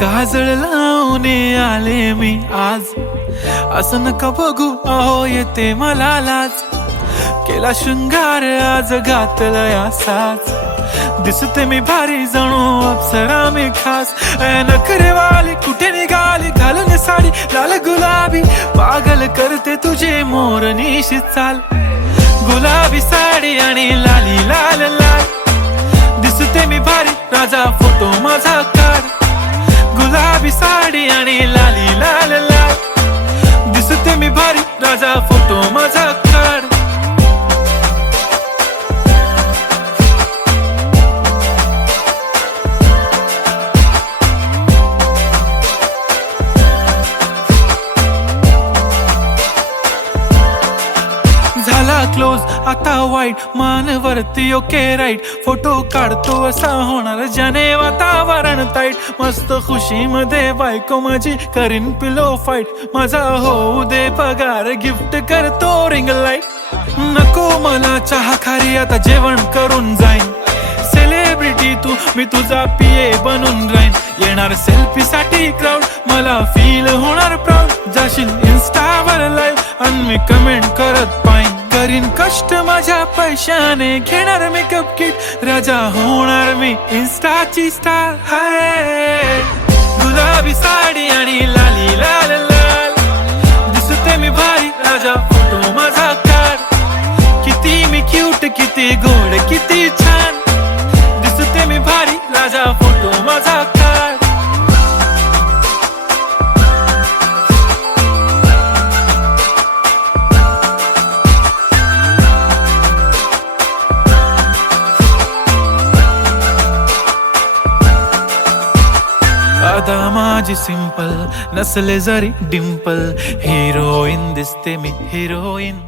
काजळ लावून आले मी आज, असं नका बघू अहो येते मला लाज. केला शृंगार आज घातला साज, दिसते मी भारी जणू अप्सरा मी खास. नखरेवाली कुठे निघाली घालून साडी लाल गुलाबी, पागल करते तुझे मोरनीशी चाल. गुलाबी साडी आणि लाली लाल लाल, दिसते मी भारी राजा फोटो माझा काढ. गुलाबी साडी आणि लाली लाल लाल, दिसते मी भारी राजा फोटो माझा काढ. झाला क्लोज आता वाईट, मानवरती ओके राईट. फोटो काढतो असा होणार ज्याने वातावरण ताईट. मस्त खुशी मध्ये बायको माझी करीन पिलो फाईट. माझा होऊ दे पगार गिफ्ट करतो रिंग लाईट. नको मला चहा खारी आता जेवण करून जाईन. सेलिब्रिटी तू मी तुझा पिये बनून राहीन. येणार सेल्फी साठी क्राऊड मला फील होणार प्राऊड. जाशील इन्स्टावर लाईव्ह आणि मी कमेंट करत पाईन. करीन कष्ट माझ्या पैशाने घेणार मेकअप किट. राजा होणार मी इन्स्टाची स्टार. हाय गुलाबी साडी आणि लाली लाल लाल, दिसते मी भारी राजा फोटो माझा काढ. किती मी क्यूट किती गोड किती छान, दिसते मी भारी राजा फोटो माझा काढ. आता माझी सिंपल नसले जरी डिंपल, हिरोईन दिसते मी हिरोईन.